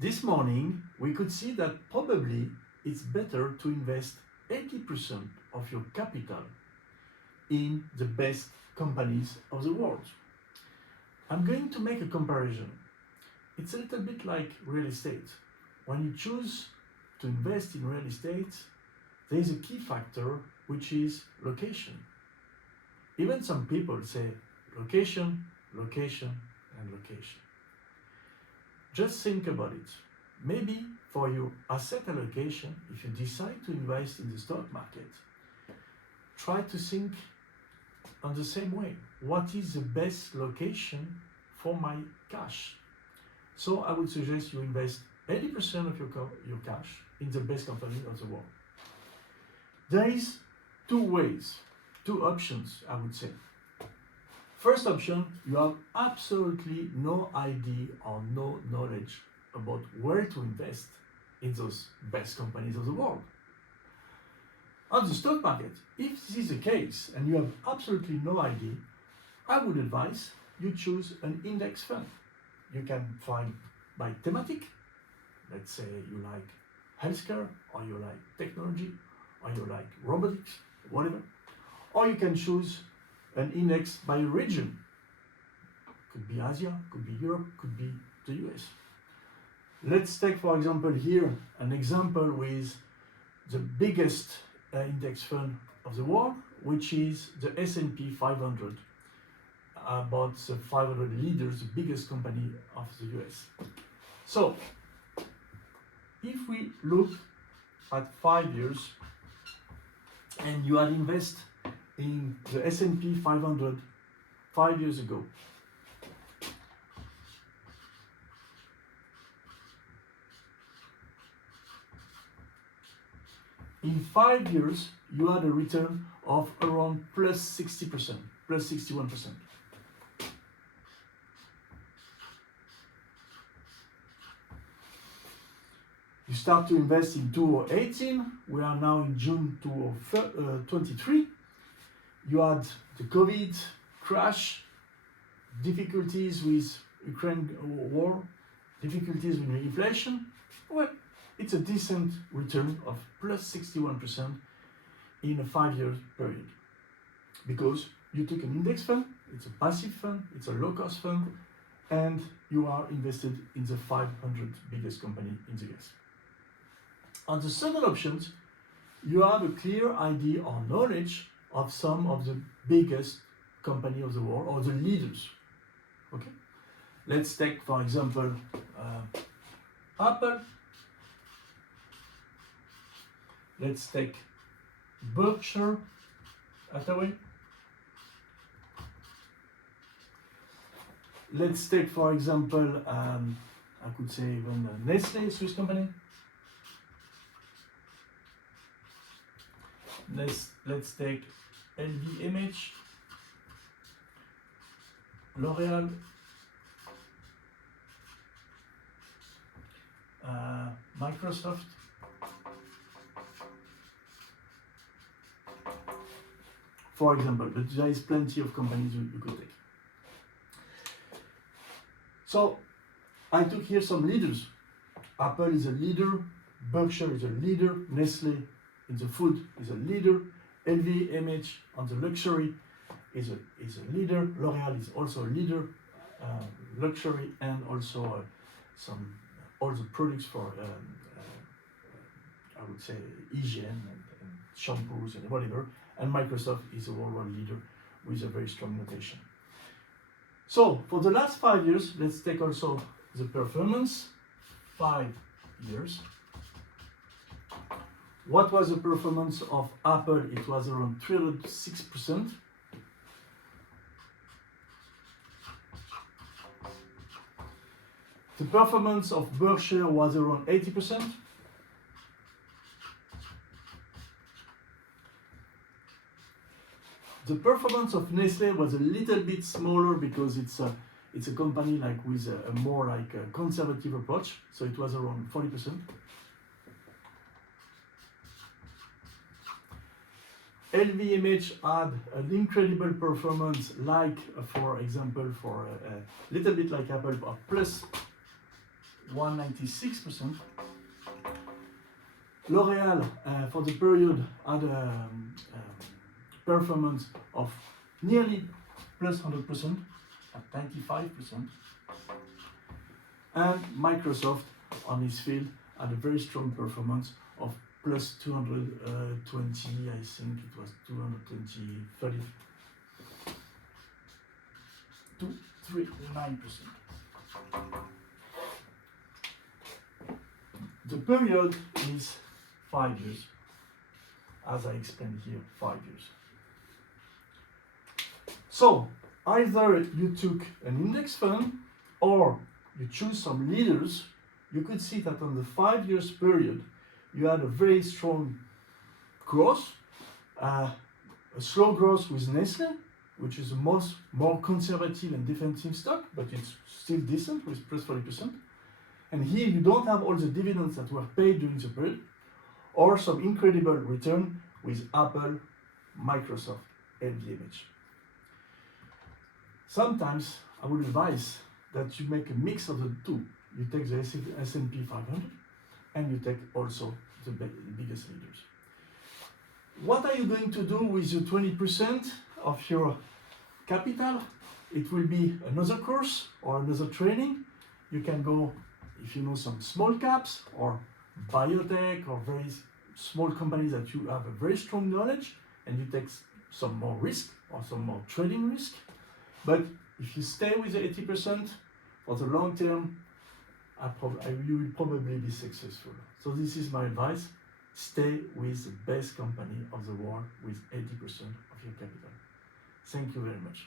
This morning, we could see that probably it's better to invest 80% of your capital in the best companies of the world. I'm going to make a comparison. It's a little bit like real estate. When you choose to invest in real estate, there is a key factor, which is location. Even some people say location, location, and location. Just think about it. Maybe for your asset allocation, if you decide to invest in the stock market, try to think on the same way. What is the best location for my cash? So I would suggest you invest 80% of your cash in the best company of the world. There is two options, I would say. First option, you have absolutely no idea or no knowledge about where to invest in those best companies of the world. On the stock market, if this is the case and you have absolutely no idea, I would advise you choose an index fund. You can find by thematic. Let's say you like healthcare, or you like technology, or you like robotics, whatever. Or you can choose an index by region. Could be Asia, could be Europe, could be the US. Let's take, for example, here an example with the biggest index fund of the world, which is the S&P 500, about the 500 leaders, the biggest company of the US. So, if we look at 5 years, and you had invested in the S&P 500 5 years ago, in 5 years, you had a return of around plus 60%, plus 61%. You start to invest in 2018, we are now in June 2023. You had the COVID crash, difficulties with Ukraine war, difficulties with inflation. Well, it's a decent return of plus 61% in a 5-year period. Because you took an index fund, it's a passive fund, it's a low-cost fund, and you are invested in the 500 biggest company in the US. On the second options, you have a clear idea or knowledge of some of the biggest company of the world, or the leaders. Okay, let's take, for example, Apple. Let's take Berkshire Hathaway. Let's take, for example, I could say even Nestle, Swiss company. Let's take LVMH, L'Oreal, Microsoft, for example, but there is plenty of companies you could take. So I took here some leaders. Apple is a leader, Berkshire is a leader, Nestle in the food is a leader, LVMH on the luxury is a leader, L'Oreal is also a leader, luxury, and also all the products for I would say hygiene and shampoos and whatever, and Microsoft is a worldwide leader with a very strong notation. So for the last 5 years, let's take also the performance, 5 years. What was the performance of Apple? It was around 306%. The performance of Berkshire was around 80%. The performance of Nestle was a little bit smaller because it's a company like with a more like a conservative approach, so it was around 40%. LVMH had an incredible performance, like for example, for a little bit like Apple, plus 196%. L'Oréal, for the period, had a performance of nearly plus 100% at 95%. And Microsoft, on his field, had a very strong performance of plus 220, I think it was 220, 239%. The period is 5 years, as I explained here, 5 years. So, either you took an index fund or you choose some leaders. You could see that on the 5 years period, you had a very strong growth, a slow growth with Nestle, which is the more conservative and defensive stock, but it's still decent with plus 40%. And here you don't have all the dividends that were paid during the period, or some incredible return with Apple, Microsoft, LVMH. Sometimes I would advise that you make a mix of the two. You take the S&P 500 and you take also the biggest leaders. What are you going to do with the 20% of your capital? It will be another course or another training. You can go, if you know, some small caps or biotech or very small companies that you have a very strong knowledge, and you take some more risk or some more trading risk. But if you stay with the 80% for the long term, you will probably be successful. So this is my advice. Stay with the best company of the world with 80% of your capital. Thank you very much.